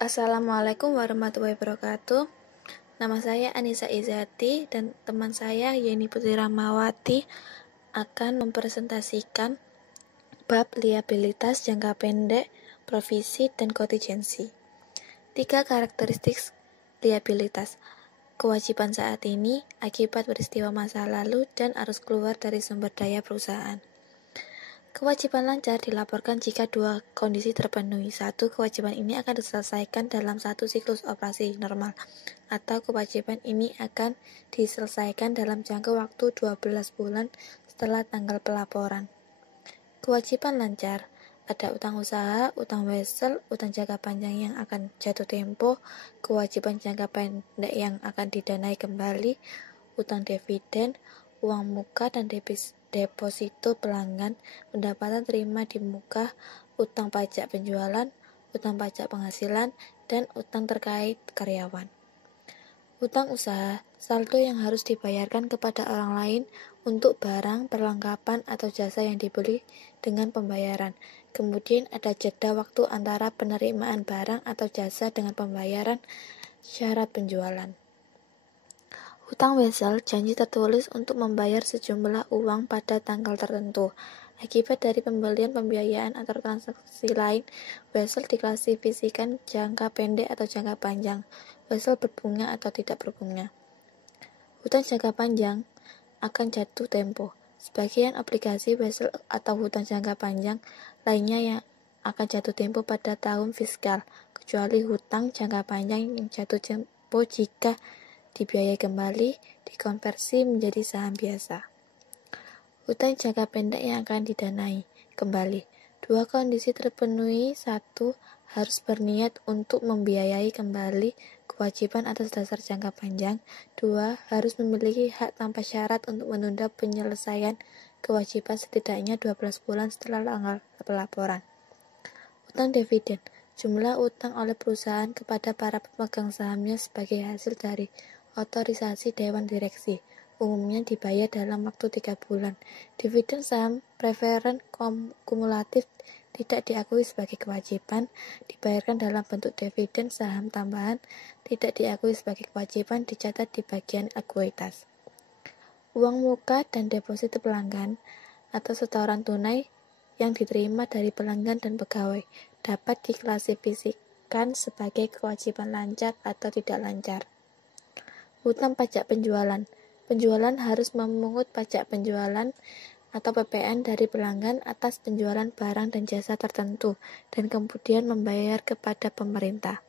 Assalamualaikum warahmatullahi wabarakatuh. Nama saya Anissa Izati dan teman saya Yeni Putri Rahmawati akan mempresentasikan bab liabilitas jangka pendek, provisi, dan kontingensi. 3 karakteristik liabilitas. Kewajiban saat ini akibat peristiwa masa lalu dan arus keluar dari sumber daya perusahaan. Kewajiban lancar dilaporkan jika 2 kondisi terpenuhi. 1. Kewajiban ini akan diselesaikan dalam 1 siklus operasi normal, atau kewajiban ini akan diselesaikan dalam jangka waktu 12 bulan setelah tanggal pelaporan. Kewajiban lancar ada utang usaha, utang wesel, utang jangka panjang yang akan jatuh tempo, kewajiban jangka pendek yang akan didanai kembali, utang dividen, uang muka dan deposito pelanggan, pendapatan terima di muka, utang pajak penjualan, utang pajak penghasilan, dan utang terkait karyawan. Utang usaha, saldo yang harus dibayarkan kepada orang lain untuk barang, perlengkapan, atau jasa yang dibeli dengan pembayaran. Kemudian ada jeda waktu antara penerimaan barang atau jasa dengan pembayaran syarat penjualan. Hutang wesel, janji tertulis untuk membayar sejumlah uang pada tanggal tertentu. Akibat dari pembelian, pembiayaan, atau transaksi lain, wesel diklasifikasikan jangka pendek atau jangka panjang, wesel berbunga atau tidak berbunga. Hutang jangka panjang akan jatuh tempo. Sebagian obligasi wesel atau hutang jangka panjang lainnya yang akan jatuh tempo pada tahun fiskal, kecuali hutang jangka panjang yang jatuh tempo jika dibiayai kembali, dikonversi menjadi saham biasa. Hutang jangka pendek yang akan didanai kembali. 2 kondisi terpenuhi. 1. Harus berniat untuk membiayai kembali kewajiban atas dasar jangka panjang. 2. Harus memiliki hak tanpa syarat untuk menunda penyelesaian kewajiban setidaknya 12 bulan setelah tanggal pelaporan. Utang dividen, jumlah utang oleh perusahaan kepada para pemegang sahamnya sebagai hasil dari otorisasi Dewan Direksi, umumnya dibayar dalam waktu 3 bulan. Dividen saham preferen kumulatif tidak diakui sebagai kewajiban, dibayarkan dalam bentuk dividen saham tambahan, tidak diakui sebagai kewajiban, dicatat di bagian ekuitas. Uang muka dan deposito pelanggan atau setoran tunai yang diterima dari pelanggan dan pegawai dapat diklasifikasikan sebagai kewajiban lancar atau tidak lancar. Hutang pajak penjualan. Penjualan harus memungut pajak penjualan atau PPN dari pelanggan atas penjualan barang dan jasa tertentu dan kemudian membayar kepada pemerintah.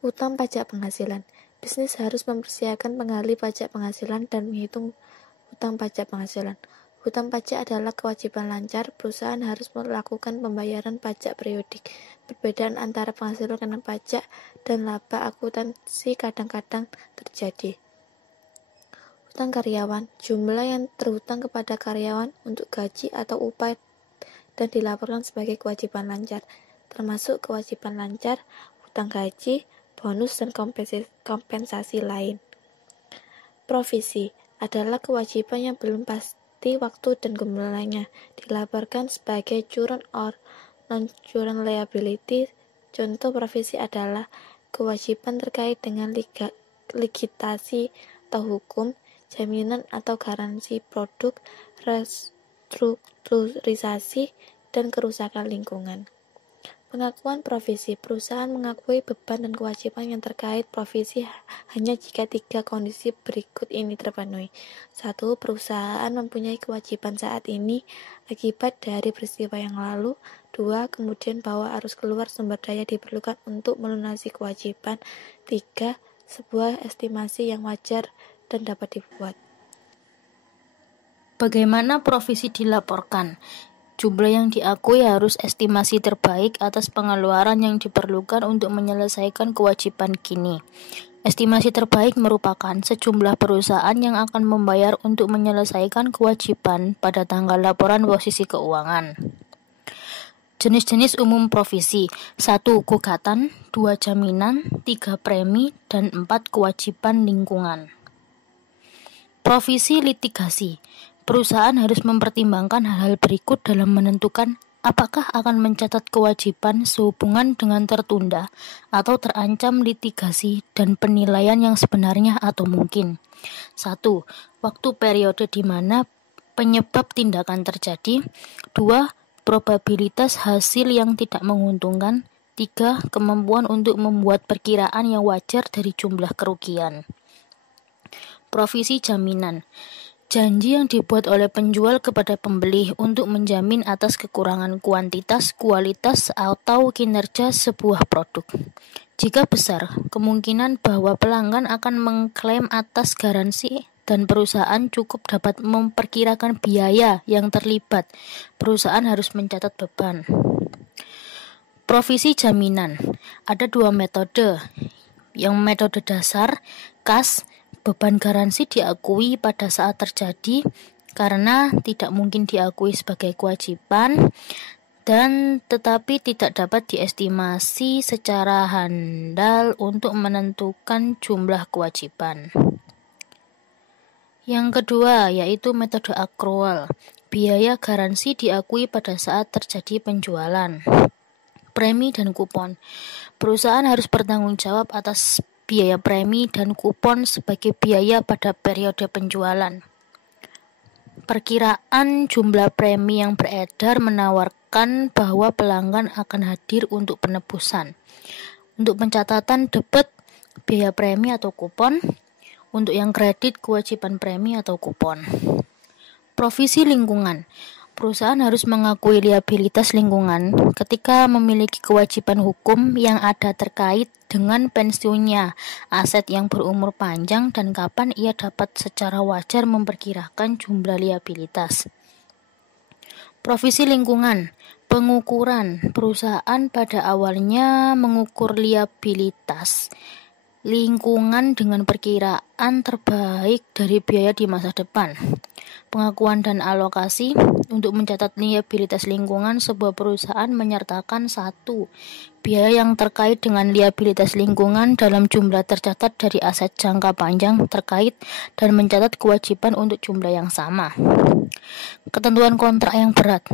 Hutang pajak penghasilan. Bisnis harus mempersiapkan penggali pajak penghasilan dan menghitung hutang pajak penghasilan. Hutang pajak adalah kewajiban lancar. Perusahaan harus melakukan pembayaran pajak periodik. Perbedaan antara penghasilan kena pajak dan laba akuntansi kadang-kadang terjadi. Hutang karyawan, jumlah yang terhutang kepada karyawan untuk gaji atau upah dan dilaporkan sebagai kewajiban lancar, termasuk kewajiban lancar, hutang gaji, bonus, dan kompensasi lain. Provisi adalah kewajiban yang belum pasti waktu dan jumlahnya, dilaporkan sebagai current or non-current liability. Contoh provisi adalah kewajiban terkait dengan likuidasi atau hukum, jaminan atau garansi produk, restrukturisasi, dan kerusakan lingkungan. Pengakuan provisi. Perusahaan mengakui beban dan kewajiban yang terkait provisi hanya jika 3 kondisi berikut ini terpenuhi. 1. Perusahaan mempunyai kewajiban saat ini akibat dari peristiwa yang lalu. 2. Kemudian bahwa arus keluar sumber daya diperlukan untuk melunasi kewajiban. 3. Sebuah estimasi yang wajar dan dapat dibuat. Bagaimana provisi dilaporkan? Jumlah yang diakui harus estimasi terbaik atas pengeluaran yang diperlukan untuk menyelesaikan kewajiban kini. Estimasi terbaik merupakan sejumlah perusahaan yang akan membayar untuk menyelesaikan kewajiban pada tanggal laporan posisi keuangan. Jenis-jenis umum provisi: 1. Gugatan, 2. Jaminan, 3. Premi, dan 4. Kewajiban lingkungan. Provisi litigasi. Perusahaan harus mempertimbangkan hal-hal berikut dalam menentukan apakah akan mencatat kewajiban sehubungan dengan tertunda atau terancam litigasi dan penilaian yang sebenarnya atau mungkin. 1. Waktu periode di mana penyebab tindakan terjadi. 2. Probabilitas hasil yang tidak menguntungkan. 3. Kemampuan untuk membuat perkiraan yang wajar dari jumlah kerugian. Provisi jaminan. Janji yang dibuat oleh penjual kepada pembeli untuk menjamin atas kekurangan kuantitas, kualitas, atau kinerja sebuah produk. Jika besar, kemungkinan bahwa pelanggan akan mengklaim atas garansi dan perusahaan cukup dapat memperkirakan biaya yang terlibat. Perusahaan harus mencatat beban. Provisi jaminan. Ada dua metode. Yang metode dasar, kas, beban garansi diakui pada saat terjadi karena tidak mungkin diakui sebagai kewajiban dan tetapi tidak dapat diestimasi secara handal untuk menentukan jumlah kewajiban. Yang kedua yaitu metode accrual. Biaya garansi diakui pada saat terjadi penjualan. Premi dan kupon. Perusahaan harus bertanggung jawab atas biaya premi dan kupon sebagai biaya pada periode penjualan. Perkiraan jumlah premi yang beredar menawarkan bahwa pelanggan akan hadir untuk penebusan. Untuk pencatatan debit, biaya premi atau kupon. Untuk yang kredit, kewajiban premi atau kupon. Provisi lingkungan. Perusahaan harus mengakui liabilitas lingkungan ketika memiliki kewajiban hukum yang ada terkait dengan pensiunnya, aset yang berumur panjang, dan kapan ia dapat secara wajar memperkirakan jumlah liabilitas. Provisi lingkungan. Pengukuran. Perusahaan pada awalnya mengukur liabilitas lingkungan dengan perkiraan terbaik dari biaya di masa depan. Pengakuan dan alokasi. Untuk mencatat liabilitas lingkungan, sebuah perusahaan menyertakan 1. Biaya yang terkait dengan liabilitas lingkungan dalam jumlah tercatat dari aset jangka panjang terkait dan mencatat kewajiban untuk jumlah yang sama. Ketentuan kontrak yang berat.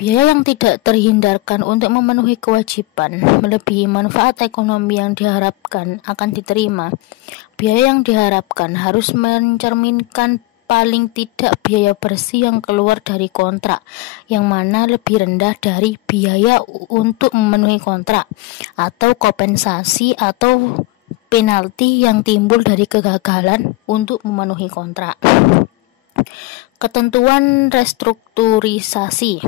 Biaya yang tidak terhindarkan untuk memenuhi kewajiban melebihi manfaat ekonomi yang diharapkan akan diterima. Biaya yang diharapkan harus mencerminkan paling tidak biaya bersih yang keluar dari kontrak, yang mana lebih rendah dari biaya untuk memenuhi kontrak, atau kompensasi atau penalti yang timbul dari kegagalan untuk memenuhi kontrak. Ketentuan restrukturisasi.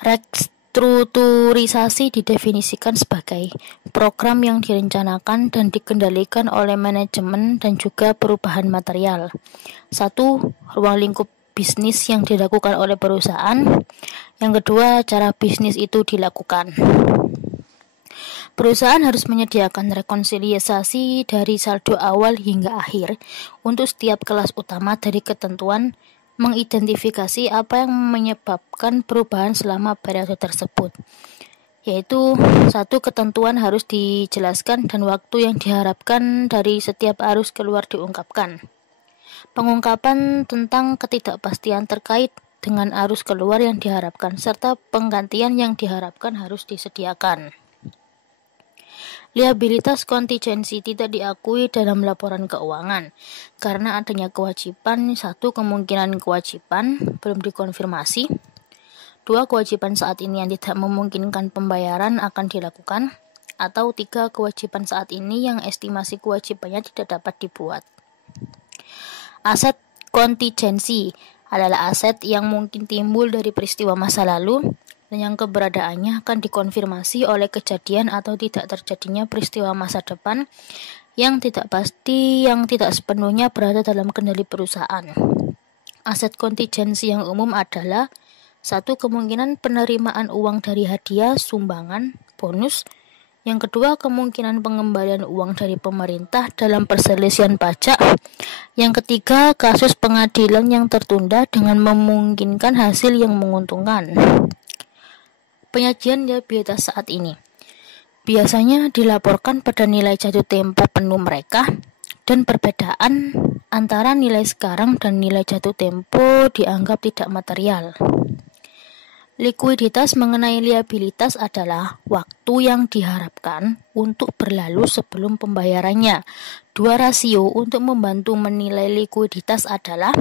Restrukturisasi didefinisikan sebagai program yang direncanakan dan dikendalikan oleh manajemen dan juga perubahan material. 1. Ruang lingkup bisnis yang dilakukan oleh perusahaan. Yang kedua, cara bisnis itu dilakukan. Perusahaan harus menyediakan rekonsiliasi dari saldo awal hingga akhir untuk setiap kelas utama dari ketentuan, mengidentifikasi apa yang menyebabkan perubahan selama periode tersebut, yaitu 1. Ketentuan harus dijelaskan dan waktu yang diharapkan dari setiap arus keluar diungkapkan. Pengungkapan tentang ketidakpastian terkait dengan arus keluar yang diharapkan serta penggantian yang diharapkan harus disediakan. Liabilitas kontingensi tidak diakui dalam laporan keuangan karena adanya kewajiban. 1. Kemungkinan kewajiban belum dikonfirmasi. 2. Kewajiban saat ini yang tidak memungkinkan pembayaran akan dilakukan. Atau 3. Kewajiban saat ini yang estimasi kewajibannya tidak dapat dibuat. Aset kontingensi adalah aset yang mungkin timbul dari peristiwa masa lalu dan yang keberadaannya akan dikonfirmasi oleh kejadian atau tidak terjadinya peristiwa masa depan yang tidak pasti, yang tidak sepenuhnya berada dalam kendali perusahaan. Aset kontingensi yang umum adalah 1. Kemungkinan penerimaan uang dari hadiah, sumbangan, bonus. Yang kedua, kemungkinan pengembalian uang dari pemerintah dalam perselisihan pajak. Yang ketiga, kasus pengadilan yang tertunda dengan memungkinkan hasil yang menguntungkan. Penyajian liabilitas saat ini biasanya dilaporkan pada nilai jatuh tempo penuh mereka, dan perbedaan antara nilai sekarang dan nilai jatuh tempo dianggap tidak material. Likuiditas mengenai liabilitas adalah waktu yang diharapkan untuk berlalu sebelum pembayarannya. Dua rasio untuk membantu menilai likuiditas adalah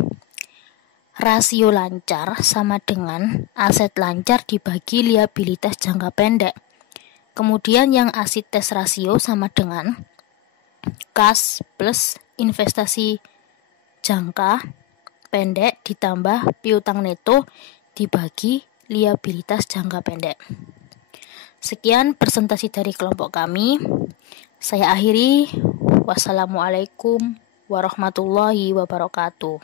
rasio lancar sama dengan aset lancar dibagi liabilitas jangka pendek. Kemudian yang asites rasio sama dengan kas plus investasi jangka pendek ditambah piutang neto dibagi liabilitas jangka pendek. Sekian presentasi dari kelompok kami. Saya akhiri. Wassalamualaikum warahmatullahi wabarakatuh.